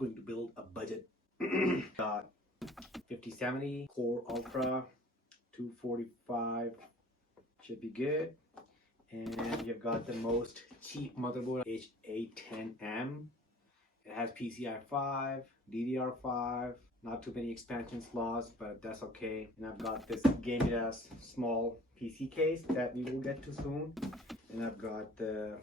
going to build a budget. Got 5070 Core Ultra 245, should be good. And you've got the most cheap motherboard, H810M. It has PCI 5, DDR5, not too many expansion slots, but that's okay. And I've got this gaming-ass small PC case that we will get to soon. And I've got the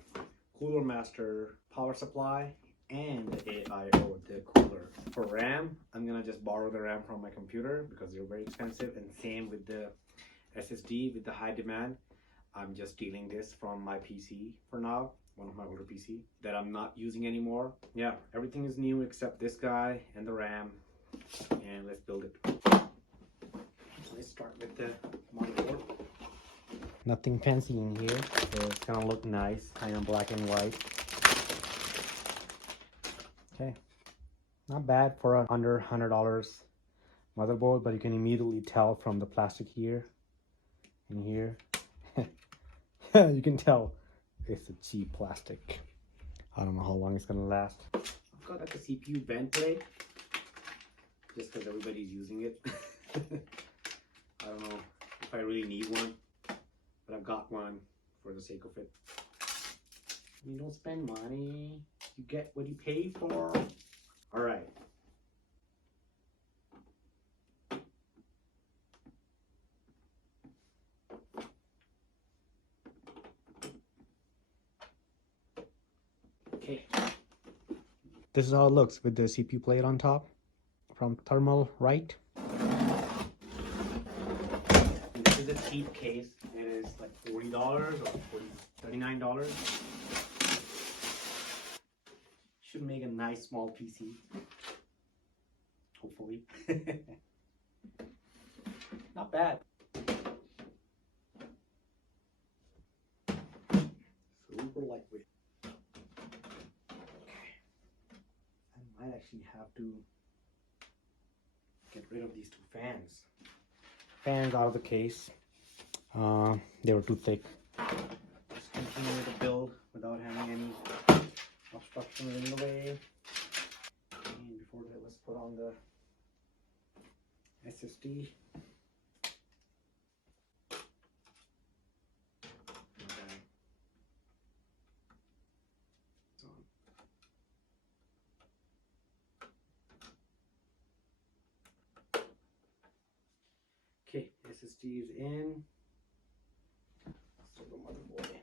Cooler Master power supply and the AIO, the cooler. For RAM, I'm gonna just borrow the RAM from my computer because they're very expensive, and same with the SSD with the high demand. I'm just stealing this from my PC for now, one of my older PC that I'm not using anymore. Yeah, everything is new except this guy and the RAM, and let's build it. So let's start with the motherboard. Nothing fancy in here, so it's gonna look nice, kind of black and white. Okay, not bad for a under $100 motherboard, but you can immediately tell from the plastic here and here. You can tell it's a cheap plastic. I don't know how long it's gonna last. I've got like a CPU vent plate just because everybody's using it. I don't know if I really need one, but I've got one for the sake of it. You don't spend money, you get what you pay for. All right. Okay. This is how it looks with the CPU plate on top from Thermal Right. This is a cheap case. It is like $40 or $39. Should make a nice small PC, hopefully. Not bad. Super lightweight. Okay. I might actually have to get rid of these two fans. Fans out of the case. They were too thick. Just continue to build without having any obstructions in the way. And before that, let's put on the SSD. Okay, SSD is in. Let's throw the motherboard in.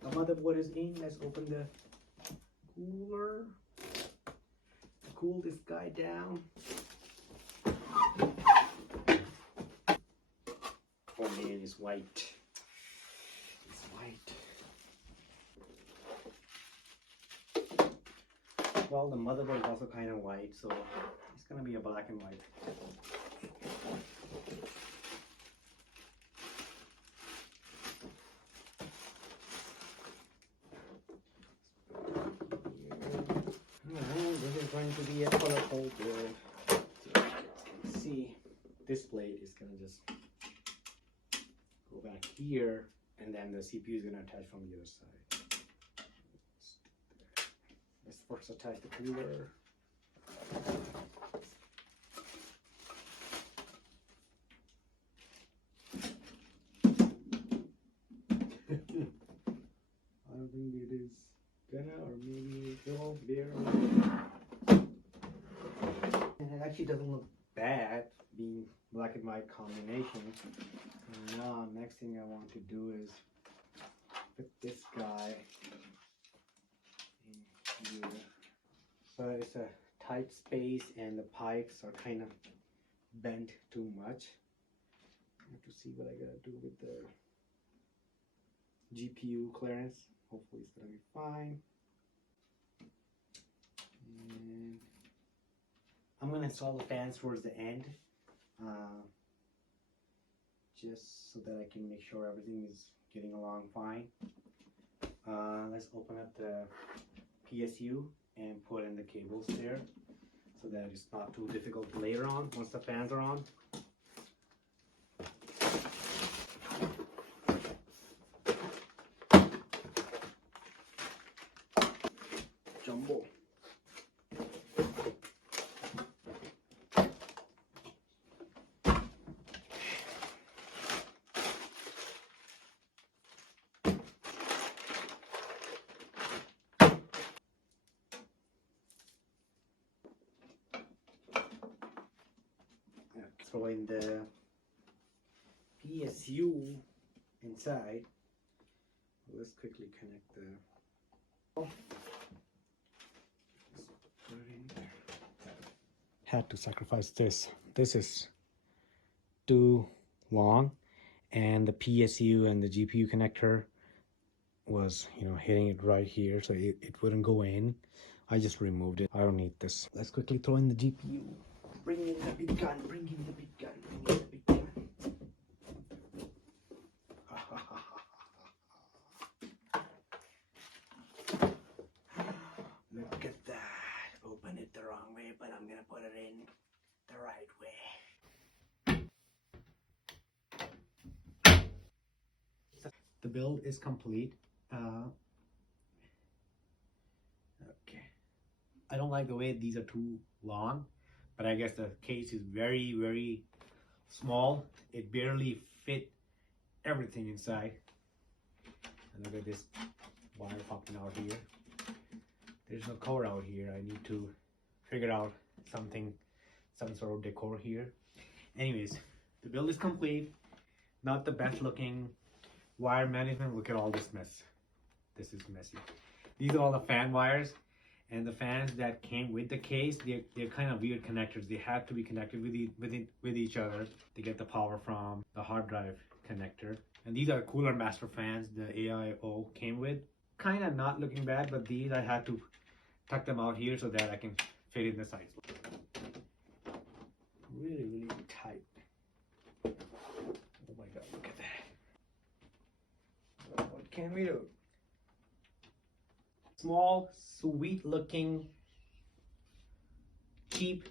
The motherboard is in. Let's open the cooler. Cool this guy down. Oh man, it's white. It's white. Well, the motherboard is also kind of white, so it's gonna be a black and white. This is going to be a colorful build. So you can see this plate is gonna just go back here, and then the CPU is gonna attach from the other side. Let's first attach the cooler. I don't think it is gonna, or maybe it will, barely. And it actually doesn't look bad being black and white combination. And now next thing I want to do is put this guy in here. So it's a tight space and the pipes are kind of bent too much. I have to see what I gotta do with the GPU clearance. Hopefully it's gonna be fine. And I'm gonna install the fans towards the end, just so that I can make sure everything is getting along fine. Let's open up the PSU and put in the cables there so that it's not too difficult later on once the fans are on. throw in the PSU inside. Let's quickly connect the. Had to sacrifice this. This is too long, and the PSU and the GPU connector was, hitting it right here, so it wouldn't go in. I just removed it. I don't need this. Let's quickly throw in the GPU. Bring in the big gun. Bring in the big gun. Bring in the big gun. Look at that. Open it the wrong way, but I'm gonna put it in the right way. The build is complete. Okay. I don't like the way these are too long, but I guess the case is very, very small. It barely fit everything inside. And look at this wire popping out here. There's no cover out here. I need to figure out some sort of decor here. Anyways, the build is complete. Not the best looking wire management. Look at all this mess. This is messy. These are all the fan wires, and the fans that came with the case, they're kind of weird connectors. They have to be connected with each other to get the power from the hard drive connector. And these are Cooler Master fans the AIO came with. Kind of not looking bad, but these I had to tuck them out here so that I can fit in the sides. Really, really tight. Oh my god, look at that. What can we do? Small, sweet looking, cheap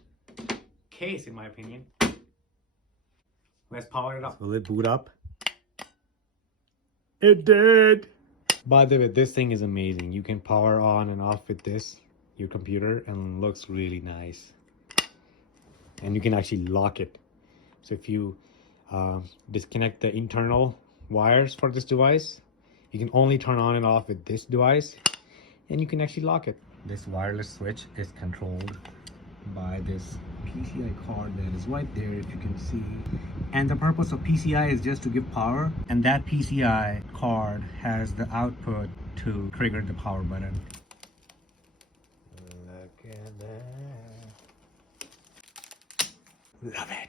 case in my opinion. Let's power it up. Will it boot up? It did! By the way, this thing is amazing. You can power on and off with this, your computer, and looks really nice. And you can actually lock it. So if you disconnect the internal wires for this device, you can only turn on and off with this device, and you can actually lock it. This wireless switch is controlled by this PCI card that is right there, if you can see. And the purpose of PCI is just to give power, and that PCI card has the output to trigger the power button. Look at that. Love it.